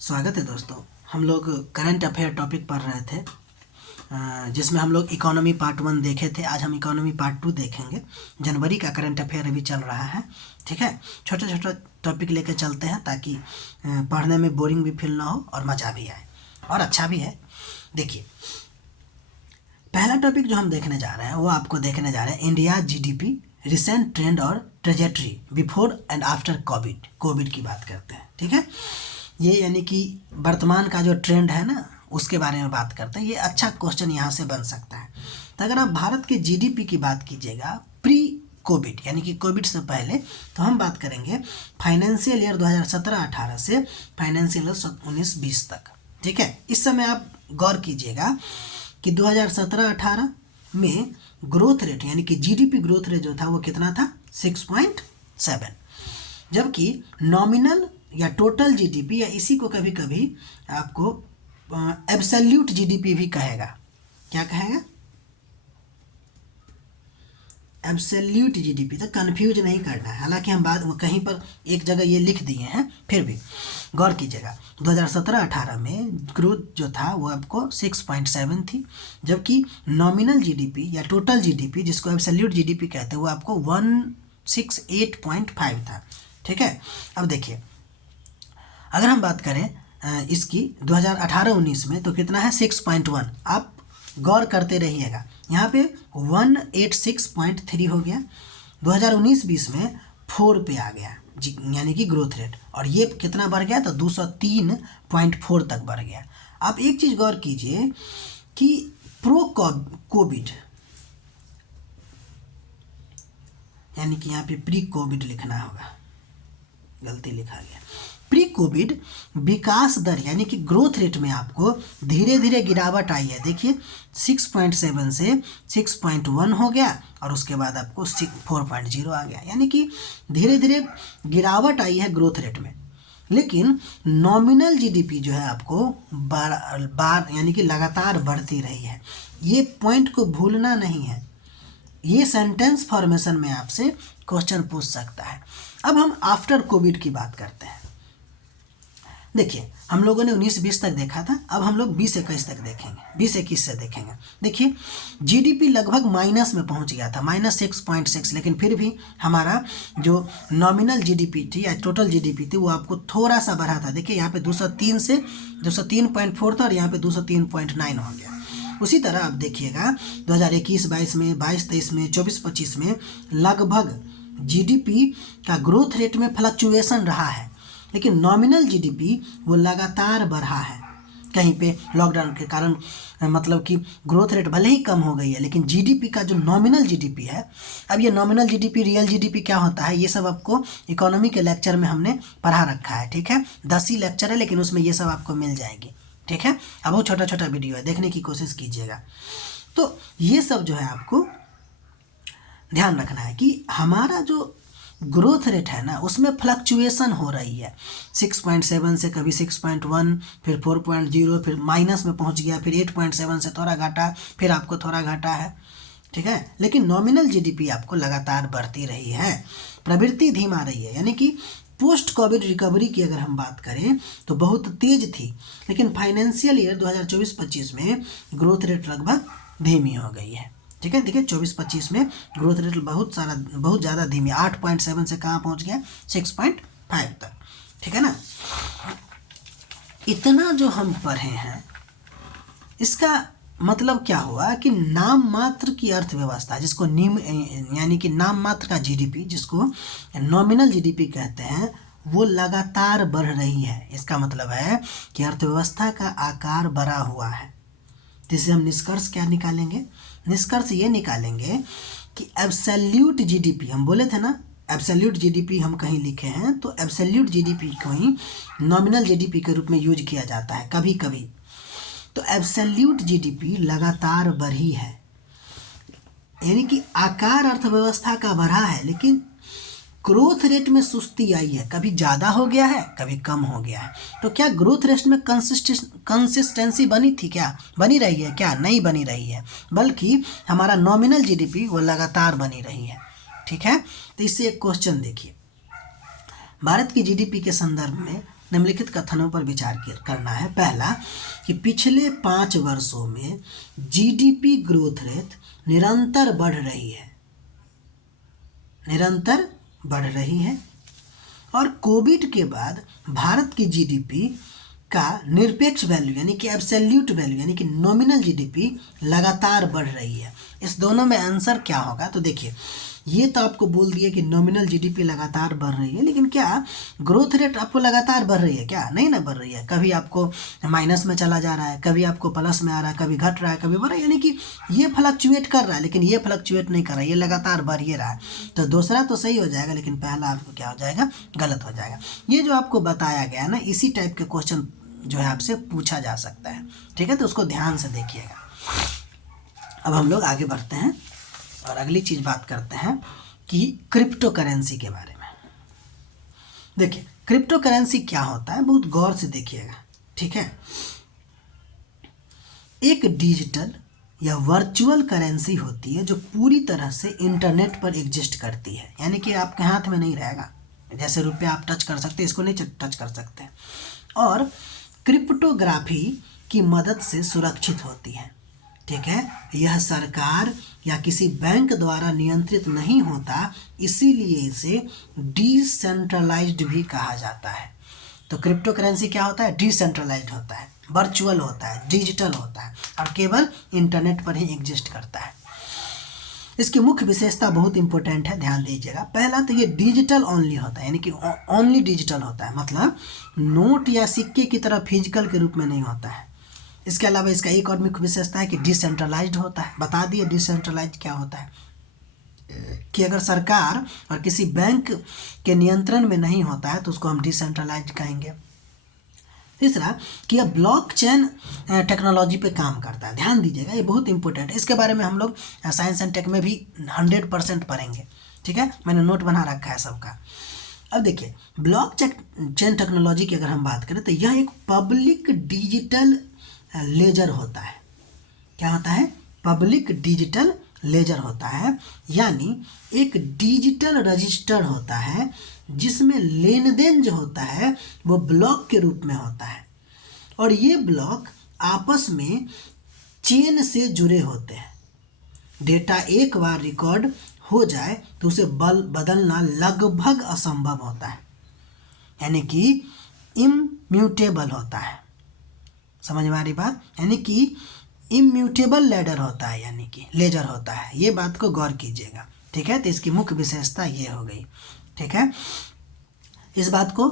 स्वागत है दोस्तों। हम लोग करंट अफेयर टॉपिक पढ़ रहे थे, जिसमें हम लोग इकोनॉमी पार्ट 1 देखे थे। आज हम इकोनॉमी पार्ट 2 देखेंगे। जनवरी का करंट अफेयर अभी चल रहा है, ठीक है। छोटे छोटे टॉपिक लेकर चलते हैं ताकि पढ़ने में बोरिंग भी फील ना हो और मज़ा भी आए और अच्छा भी है। देखिए, पहला टॉपिक जो हम देखने जा रहे हैं वो आपको देखने जा रहे हैं इंडिया जीडीपी रिसेंट ट्रेंड और trajectory before and after Covid की बात करते हैं, ठीक है। ये यानी कि वर्तमान का जो ट्रेंड है ना, उसके बारे में बात करते हैं। ये अच्छा क्वेश्चन यहाँ से बन सकता है। तो अगर आप भारत के जीडीपी की बात कीजिएगा प्री कोविड यानी कि कोविड से पहले, तो हम बात करेंगे फाइनेंशियल ईयर 2017-18 से फाइनेंशियल ईयर 19-20 तक, ठीक है। इस समय आप गौर कीजिएगा कि 2017-18 में ग्रोथ रेट यानी कि जीडीपी ग्रोथ रेट जो था वो कितना था, 6.7, जबकि नॉमिनल या टोटल जीडीपी या इसी को कभी कभी आपको एब्सोल्यूट जीडीपी भी कहेगा। क्या कहेगा? Absolute GDP. तो कंफ्यूज नहीं करना है, हालांकि हम बाद कहीं पर एक जगह ये लिख दिए हैं, फिर भी गौर कीजिएगा। 2017-18 में ग्रोथ जो था वो आपको 6.7 थी, जबकि नॉमिनल जीडीपी या टोटल जीडीपी जिसको एब्सोल्यूट जीडीपी कहते हैं वो आपको 168.5 था, ठीक है। अब देखिए, अगर हम बात करें इसकी 2018-19 में तो कितना है, 6.1। आप गौर करते रहिएगा, यहाँ पे 186.3 हो गया। 2019-20 में 4 पे आ गया यानी कि ग्रोथ रेट, और ये कितना बढ़ गया, तो 203.4 तक बढ़ गया। आप एक चीज़ गौर कीजिए कि प्रो कोविड यानी कि यहाँ पे प्री कोविड लिखना होगा, गलती लिखा गया। प्री कोविड विकास दर यानी कि ग्रोथ रेट में आपको धीरे धीरे गिरावट आई है। देखिए, 6.7 से 6.1 हो गया और उसके बाद आपको 4.0 आ गया, यानी कि धीरे धीरे गिरावट आई है ग्रोथ रेट में। लेकिन नॉमिनल जीडीपी जो है आपको बार यानी कि लगातार बढ़ती रही है। ये पॉइंट को भूलना नहीं है, ये सेंटेंस फॉर्मेशन में आपसे क्वेश्चन पूछ सकता है। अब हम आफ्टर कोविड की बात करते हैं। देखिए, हम लोगों ने 19-20 तक देखा था, अब हम लोग 20-21 तक देखेंगे, 20-21 से देखेंगे। देखिए, जीडीपी लगभग माइनस में पहुंच गया था, -6.6, लेकिन फिर भी हमारा जो नॉमिनल जीडीपी थी या टोटल जीडीपी थी वो आपको थोड़ा सा बढ़ा था। देखिए, यहाँ पे 203 से 203.4 था और यहाँ पे 203.9 हो गया। उसी तरह आप देखिएगा 2021-22 में, 22-23 में, 24-25 में लगभग जीडीपी का ग्रोथ रेट में फ्लक्चुएशन रहा है, लेकिन नॉमिनल जीडीपी वो लगातार बढ़ा है। कहीं पे लॉकडाउन के कारण मतलब कि ग्रोथ रेट भले ही कम हो गई है, लेकिन जीडीपी का जो नॉमिनल जीडीपी है, अब ये नॉमिनल जीडीपी रियल जीडीपी क्या होता है, ये सब आपको इकोनॉमी के लेक्चर में हमने पढ़ा रखा है, ठीक है। 10 ही लेक्चर है, लेकिन उसमें ये सब आपको मिल जाएगी, ठीक है। अब वो छोटा छोटा वीडियो है, देखने की कोशिश कीजिएगा। तो ये सब जो है आपको ध्यान रखना है कि हमारा जो ग्रोथ रेट है ना, उसमें फ्लक्चुएशन हो रही है। 6.7 से कभी 6.1, फिर 4.0, फिर माइनस में पहुंच गया, फिर 8.7 से थोड़ा घटा, फिर आपको थोड़ा घटा है, ठीक है। लेकिन नॉमिनल जीडीपी आपको लगातार बढ़ती रही है, प्रवृत्ति धीमा रही है। यानी कि पोस्ट कोविड रिकवरी की अगर हम बात करें तो बहुत तेज थी, लेकिन फाइनेंशियल ईयर 2024-25 में ग्रोथ रेट लगभग धीमी हो गई है, ठीक है। देखिए, 24-25 में ग्रोथ रेट बहुत ज़्यादा धीमी, 8.7 से कहाँ पहुँच गया, 6.5 तक, ठीक है ना। इतना जो हम पढ़े हैं, इसका मतलब क्या हुआ कि नाम मात्र की अर्थव्यवस्था जिसको यानी कि नाम मात्र का जीडीपी जिसको नॉमिनल जीडीपी कहते हैं, वो लगातार बढ़ रही है। इसका मतलब है कि अर्थव्यवस्था का आकार बढ़ा हुआ है। जिससे हम निष्कर्ष क्या निकालेंगे, निष्कर्ष ये निकालेंगे कि एब्सोल्यूट जीडीपी, हम बोले थे ना एब्सोल्यूट जीडीपी हम कहीं लिखे हैं, तो एब्सोल्यूट जीडीपी को ही नॉमिनल जीडीपी के रूप में यूज किया जाता है कभी कभी। तो एब्सोल्यूट जीडीपी लगातार बढ़ी है, यानी कि आकार अर्थव्यवस्था का बढ़ा है, लेकिन ग्रोथ रेट में सुस्ती आई है, कभी ज़्यादा हो गया है, कभी कम हो गया है। तो क्या ग्रोथ रेट में कंसिस्टेंसी बनी थी, क्या बनी रही है, क्या नहीं बनी रही है, बल्कि हमारा नॉमिनल जीडीपी वो लगातार बनी रही है, ठीक है। तो इससे एक क्वेश्चन देखिए, भारत की जीडीपी के संदर्भ में निम्नलिखित कथनों पर विचार करना है। पहला, कि पिछले 5 वर्षों में जीडीपी ग्रोथ रेट निरंतर बढ़ रही है, निरंतर बढ़ रही है। और कोविड के बाद भारत की जीडीपी का निरपेक्ष वैल्यू यानी कि एब्सोल्यूट वैल्यू यानी कि नॉमिनल जीडीपी लगातार बढ़ रही है। इस दोनों में आंसर क्या होगा? तो देखिए, ये तो आपको बोल दिए कि नॉमिनल जीडीपी लगातार बढ़ रही है, लेकिन क्या ग्रोथ रेट आपको लगातार बढ़ रही है क्या? नहीं ना बढ़ रही है। कभी आपको माइनस में चला जा रहा है, कभी आपको प्लस में आ रहा है, कभी घट रहा है, कभी बढ़ रहा है, यानी कि ये फ्लक्चुएट कर रहा है, लेकिन ये फ्लक्चुएट नहीं कर रहा है, ये लगातार बढ़ ही रहा है। तो दूसरा तो सही हो जाएगा, लेकिन पहला आपको क्या हो जाएगा? गलत हो जाएगा। ये जो आपको बताया गया ना, इसी टाइप के क्वेश्चन जो है आपसे पूछा जा सकता है, ठीक है? तो उसको ध्यान से देखिएगा। अब हम लोग आगे बढ़ते हैं और अगली चीज़ बात करते हैं कि क्रिप्टो करेंसी के बारे में। देखिए, क्रिप्टो करेंसी क्या होता है, बहुत गौर से देखिएगा, ठीक है? एक डिजिटल या वर्चुअल करेंसी होती है जो पूरी तरह से इंटरनेट पर एग्जिस्ट करती है, यानी कि आपके हाथ में नहीं रहेगा। जैसे रुपया आप टच कर सकते हैं, इसको नहीं टच कर सकते। और क्रिप्टोग्राफी की मदद से सुरक्षित होती है, ठीक है? यह सरकार या किसी बैंक द्वारा नियंत्रित नहीं होता, इसीलिए इसे डिसेंट्रलाइज्ड भी कहा जाता है। तो क्रिप्टो करेंसी क्या होता है? डिसेंट्रलाइज्ड होता है, वर्चुअल होता है, डिजिटल होता है और केवल इंटरनेट पर ही एग्जिस्ट करता है। इसकी मुख्य विशेषता बहुत इंपॉर्टेंट है, ध्यान दीजिएगा। पहला तो ये डिजिटल ओनली होता है, यानी कि ओनली डिजिटल होता है, मतलब नोट या सिक्के की तरह फिजिकल के रूप में नहीं होता है। इसके अलावा इसका एक और मुख्य विशेषता है कि डिसेंट्रलाइज्ड होता है। बता दिए डिसेंट्रलाइज्ड क्या होता है, कि अगर सरकार और किसी बैंक के नियंत्रण में नहीं होता है तो उसको हम डिसेंट्रलाइज्ड कहेंगे। तीसरा, कि यह ब्लॉकचेन टेक्नोलॉजी पे काम करता है। ध्यान दीजिएगा, ये बहुत इंपॉर्टेंट है। इसके बारे में हम लोग साइंस एंड टेक में भी 100% पढ़ेंगे, ठीक है? मैंने नोट बना रखा है सबका। अब देखिए, ब्लॉकचेन टेक्नोलॉजी की अगर हम बात करें तो यह एक पब्लिक डिजिटल लेजर होता है। क्या होता है? पब्लिक डिजिटल लेजर होता है, यानी एक डिजिटल रजिस्टर होता है जिसमें लेन देन जो होता है वो ब्लॉक के रूप में होता है, और ये ब्लॉक आपस में चेन से जुड़े होते हैं। डेटा एक बार रिकॉर्ड हो जाए तो उसे बदलना लगभग असंभव होता है, यानी कि इम्यूटेबल होता है। समझ में आ रही बात? यानी कि इम्यूटेबल लेजर होता है, यानी कि लेजर होता है। ये बात को गौर कीजिएगा, ठीक है? तो इसकी मुख्य विशेषता ये हो गई, ठीक है? इस बात को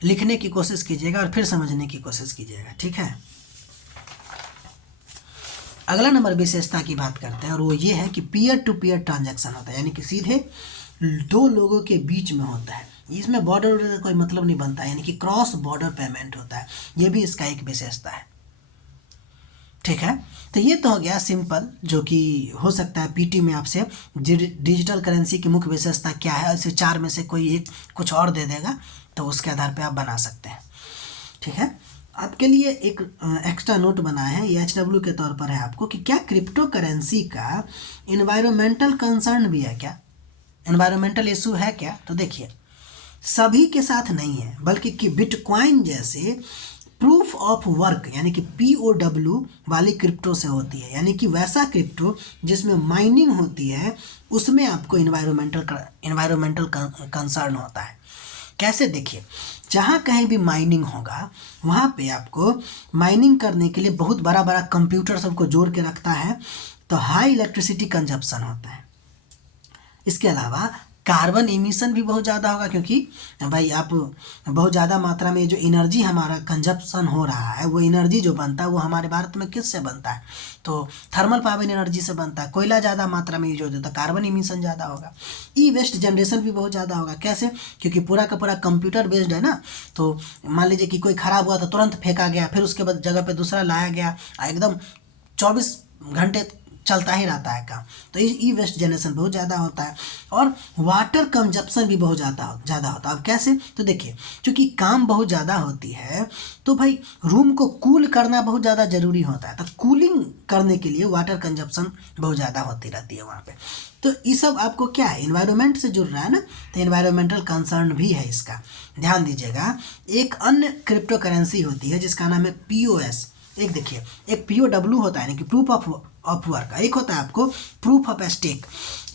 लिखने की कोशिश कीजिएगा और फिर समझने की कोशिश कीजिएगा, ठीक है? अगला नंबर विशेषता की बात करते हैं और वो ये है कि पीयर टू पीयर ट्रांजैक्शन होता है, यानी कि सीधे दो लोगों के बीच में होता है। इसमें बॉर्डर का कोई मतलब नहीं बनता है, यानी कि क्रॉस बॉर्डर पेमेंट होता है। ये भी इसका एक विशेषता है, ठीक है? तो ये तो हो गया सिंपल, जो कि हो सकता है पीटी में आपसे डिजिटल करेंसी की मुख्य विशेषता क्या है, इसे 4 में से कोई एक कुछ और दे देगा तो उसके आधार पे आप बना सकते हैं, ठीक है? आपके लिए एक एक्स्ट्रा नोट बनाया है, ये HW के तौर पर है आपको, कि क्या क्रिप्टो करेंसी का इन्वायरमेंटल कंसर्न भी है क्या? इन्वायरमेंटल इशू है क्या? तो देखिए, सभी के साथ नहीं है, बल्कि कि बिटकॉइन जैसे प्रूफ ऑफ वर्क यानी कि POW वाली क्रिप्टो से होती है, यानी कि वैसा क्रिप्टो जिसमें माइनिंग होती है उसमें आपको इन्वायरमेंटल कंसर्न होता है। कैसे? देखिए, जहाँ कहीं भी माइनिंग होगा वहाँ पे आपको माइनिंग करने के लिए बहुत बड़ा बड़ा कंप्यूटर सबको जोड़ के रखता है, तो हाई इलेक्ट्रिसिटी कंजप्शन होता है। इसके अलावा कार्बन इमिशन भी बहुत ज़्यादा होगा, क्योंकि भाई आप बहुत ज़्यादा मात्रा में जो एनर्जी हमारा कंजप्शन हो रहा है, वो एनर्जी जो बनता है वो हमारे भारत में किससे बनता है? तो थर्मल पावर एनर्जी से बनता है। कोयला ज़्यादा मात्रा में यूज होता है, कार्बन इमिशन ज़्यादा होगा। ई वेस्ट जनरेशन भी बहुत ज़्यादा होगा। कैसे? क्योंकि पूरा का पूरा कंप्यूटर बेस्ड है ना, तो मान लीजिए कि कोई ख़राब हुआ तो तुरंत फेंका गया, फिर उसके बाद जगह पर दूसरा लाया गया, एकदम 24 घंटे चलता ही रहता है काम। तो ई वेस्ट जनरेशन बहुत ज़्यादा होता है और वाटर कंजप्शन भी बहुत ज़्यादा होता है। अब कैसे, तो देखिए चूँकि काम बहुत ज़्यादा होती है तो भाई रूम को कूल करना बहुत ज़्यादा ज़रूरी होता है, तो कूलिंग करने के लिए वाटर कंजप्शन बहुत ज़्यादा होती रहती है वहाँ पे। तो ये सब आपको क्या है, इन्वायरमेंट से जुड़ रहा है ना, तो इन्वायरमेंटल कंसर्न भी है इसका, ध्यान दीजिएगा। एक अन्य क्रिप्टो करेंसी होती है जिसका नाम है POS। एक देखिए, एक POW होता है यानी कि प्रूफ ऑफ वर्क, एक होता है आपको प्रूफ ऑफ स्टेक।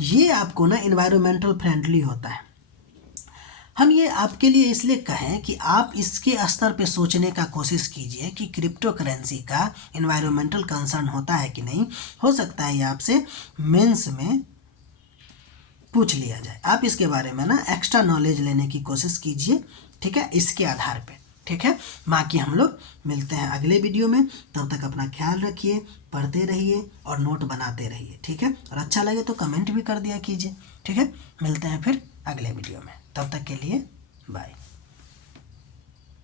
ये आपको ना इन्वायरमेंटल फ्रेंडली होता है। हम ये आपके लिए इसलिए कहें कि आप इसके स्तर पे सोचने का कोशिश कीजिए कि क्रिप्टो करेंसी का इन्वायरमेंटल कंसर्न होता है कि नहीं। हो सकता है ये आपसे मेंस में पूछ लिया जाए, आप इसके बारे में ना एक्स्ट्रा नॉलेज लेने की कोशिश कीजिए, ठीक है, इसके आधार पे, ठीक है। बाकी हम लोग मिलते हैं अगले वीडियो में, तब तक अपना ख्याल रखिए, पढ़ते रहिए और नोट बनाते रहिए, ठीक है। और अच्छा लगे तो कमेंट भी कर दिया कीजिए, ठीक है। मिलते हैं फिर अगले वीडियो में, तब तक के लिए बाय।